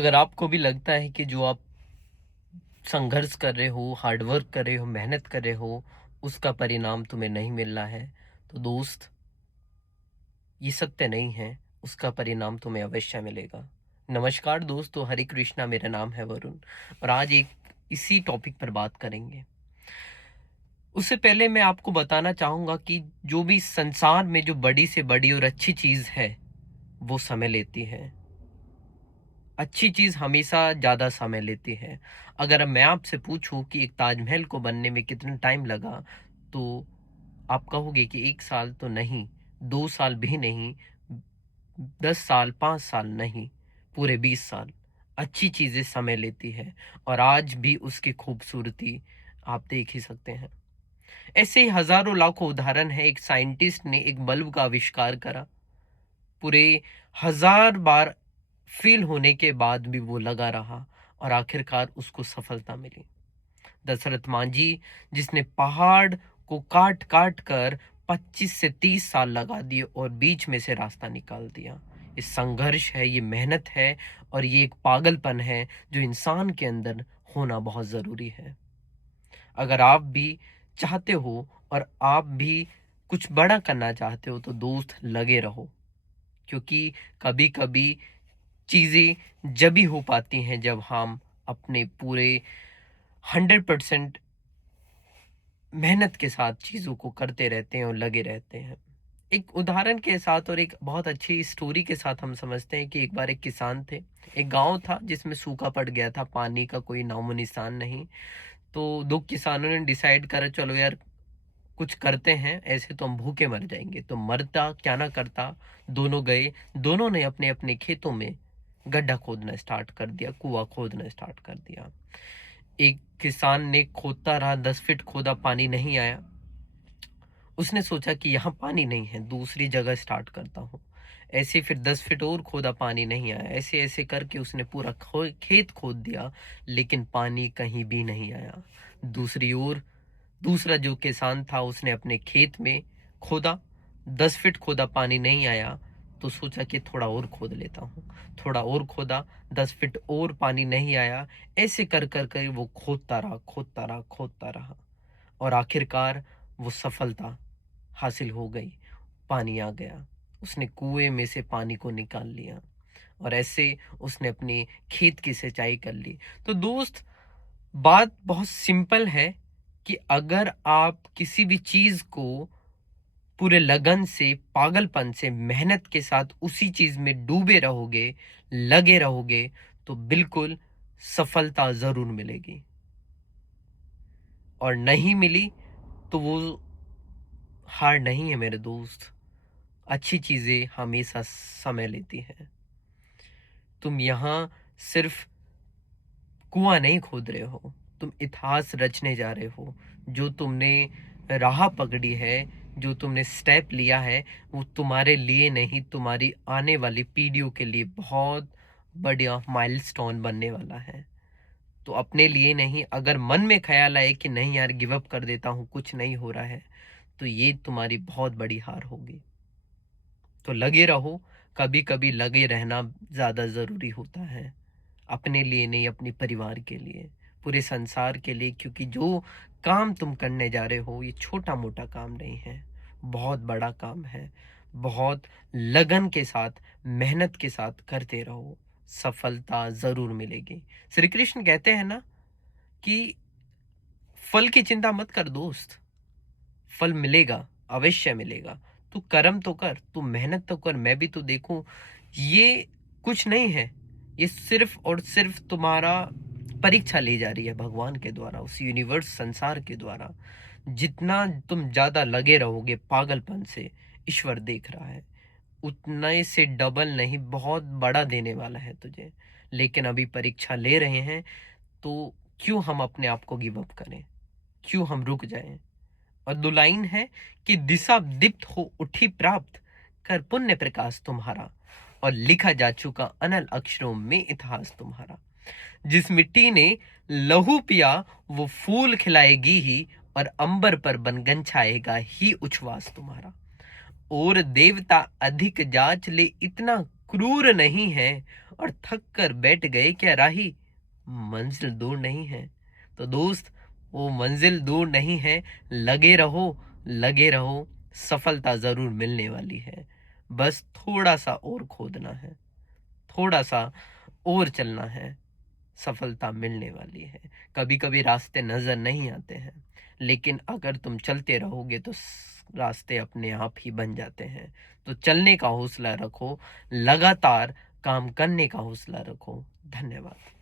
अगर आपको भी लगता है कि जो आप संघर्ष कर रहे हो, हार्ड वर्क कर रहे हो, मेहनत कर रहे हो, उसका परिणाम तुम्हें नहीं मिल रहा है, तो दोस्त, ये सत्य नहीं है। उसका परिणाम तुम्हें अवश्य मिलेगा। नमस्कार दोस्तों, हरे कृष्णा, मेरा नाम है वरुण और आज एक इसी टॉपिक पर बात करेंगे। उससे पहले मैं आपको बताना चाहूँगा कि जो भी संसार में जो बड़ी से बड़ी और अच्छी चीज़ है, वो समय लेती है। अच्छी चीज़ हमेशा ज़्यादा समय लेती है। अगर मैं आपसे पूछूं कि एक ताजमहल को बनने में कितना टाइम लगा, तो आप कहोगे कि 1 साल तो नहीं, 2 साल भी नहीं, 10 साल, 5 साल नहीं, पूरे 20 साल। अच्छी चीज़ें समय लेती है और आज भी उसकी खूबसूरती आप देख ही सकते हैं। ऐसे ही हजारों लाखों उदाहरण है। एक साइंटिस्ट ने एक बल्ब का आविष्कार करा, पूरे 1000 बार फेल होने के बाद भी वो लगा रहा और आखिरकार उसको सफलता मिली। दशरथ मांझी, जिसने पहाड़ को काट काट कर 25 से 30 साल लगा दिए और बीच में से रास्ता निकाल दिया। ये संघर्ष है, ये मेहनत है और ये एक पागलपन है जो इंसान के अंदर होना बहुत जरूरी है। अगर आप भी चाहते हो और आप भी कुछ बड़ा करना चाहते हो, तो दोस्त लगे रहो, क्योंकि कभी कभी चीज़ें जब ही हो पाती हैं जब हम अपने पूरे 100% मेहनत के साथ चीज़ों को करते रहते हैं और लगे रहते हैं। एक उदाहरण के साथ और एक बहुत अच्छी स्टोरी के साथ हम समझते हैं कि एक बार एक किसान थे। एक गांव था जिसमें सूखा पड़ गया था, पानी का कोई नामो निशान नहीं। तो दो किसानों ने डिसाइड करा, चलो यार कुछ करते हैं, ऐसे तो हम भूखे मर जाएंगे। तो मरता क्या ना करता, दोनों गए। दोनों ने अपने अपने खेतों में गड्ढा खोदना स्टार्ट कर दिया, कुआं खोदना स्टार्ट कर दिया। एक किसान ने खोदता रहा, 10 फीट खोदा, पानी नहीं आया। उसने सोचा कि यहाँ पानी नहीं है, दूसरी जगह स्टार्ट करता हूँ। ऐसे फिर 10 फीट और खोदा, पानी नहीं आया। ऐसे ऐसे करके उसने पूरा खेत खोद दिया, लेकिन पानी कहीं भी नहीं आया। दूसरी ओर दूसरा जो किसान था, उसने अपने खेत में खोदा, 10 फीट खोदा, पानी नहीं आया। तो सोचा कि थोड़ा और खोद लेता हूँ। थोड़ा और खोदा, 10 फीट और, पानी नहीं आया। ऐसे कर कर कर वो खोदता रहा, खोदता रहा, खोदता रहा और आखिरकार वो सफलता हासिल हो गई। पानी आ गया, उसने कुएं में से पानी को निकाल लिया और ऐसे उसने अपने खेत की सिंचाई कर ली। तो दोस्त, बात बहुत सिंपल है कि अगर आप किसी भी चीज को पूरे लगन से, पागलपन से, मेहनत के साथ उसी चीज में डूबे रहोगे, लगे रहोगे, तो बिल्कुल सफलता जरूर मिलेगी। और नहीं मिली तो वो हार नहीं है मेरे दोस्त। अच्छी चीजें हमेशा समय लेती हैं। तुम यहाँ सिर्फ कुआं नहीं खोद रहे हो, तुम इतिहास रचने जा रहे हो। जो तुमने राह पकड़ी है, जो तुमने स्टेप लिया है, वो तुम्हारे लिए नहीं, तुम्हारी आने वाली पीढ़ियों के लिए बहुत बढ़िया माइलस्टोन बनने वाला है। तो अपने लिए नहीं, अगर मन में ख्याल आए कि नहीं यार गिव अप कर देता हूँ, कुछ नहीं हो रहा है, तो ये तुम्हारी बहुत बड़ी हार होगी। तो लगे रहो। कभी कभी लगे रहना ज्यादा जरूरी होता है, अपने लिए नहीं, अपने परिवार के लिए, पूरे संसार के लिए। क्योंकि जो काम तुम करने जा रहे हो, ये छोटा मोटा काम नहीं है, बहुत बड़ा काम है। बहुत लगन के साथ, मेहनत के साथ करते रहो, सफलता जरूर मिलेगी। श्री कृष्ण कहते हैं ना कि फल की चिंता मत कर दोस्त, फल मिलेगा, अवश्य मिलेगा। तू कर्म तो कर, तू मेहनत तो कर, मैं भी तो देखूं। ये कुछ नहीं है, ये सिर्फ और सिर्फ तुम्हारा परीक्षा ली जा रही है भगवान के द्वारा, उस यूनिवर्स, संसार के द्वारा। जितना तुम ज्यादा लगे रहोगे पागलपन से, ईश्वर देख रहा है, उतने से डबल नहीं, बहुत बड़ा देने वाला है तुझे। लेकिन अभी परीक्षा ले रहे हैं, तो क्यों हम अपने आप को गिव अप करें, क्यों हम रुक जाएं। और दो लाइन है कि दिशा दीप्त हो उठी प्राप्त, कर पुण्य प्रकाश तुम्हारा, और लिखा जा चुका अनल अक्षरों में इतिहास तुम्हारा। जिस मिट्टी ने लहू पिया, वो फूल खिलाएगी ही, और अंबर पर बनगन छाएगा ही उच्छ्वास तुम्हारा। और देवता अधिक जांच ले, इतना क्रूर नहीं है, और थक कर बैठ गए क्या राही, मंजिल दूर नहीं है। तो दोस्त, वो मंजिल दूर नहीं है, लगे रहो, सफलता ज़रूर मिलने वाली है। बस थोड़ा सा और खोदना है, थोड़ा सा और चलना है, सफलता मिलने वाली है। कभी कभी रास्ते नज़र नहीं आते हैं, लेकिन अगर तुम चलते रहोगे तो रास्ते अपने आप ही बन जाते हैं। तो चलने का हौसला रखो, लगातार काम करने का हौसला रखो। धन्यवाद।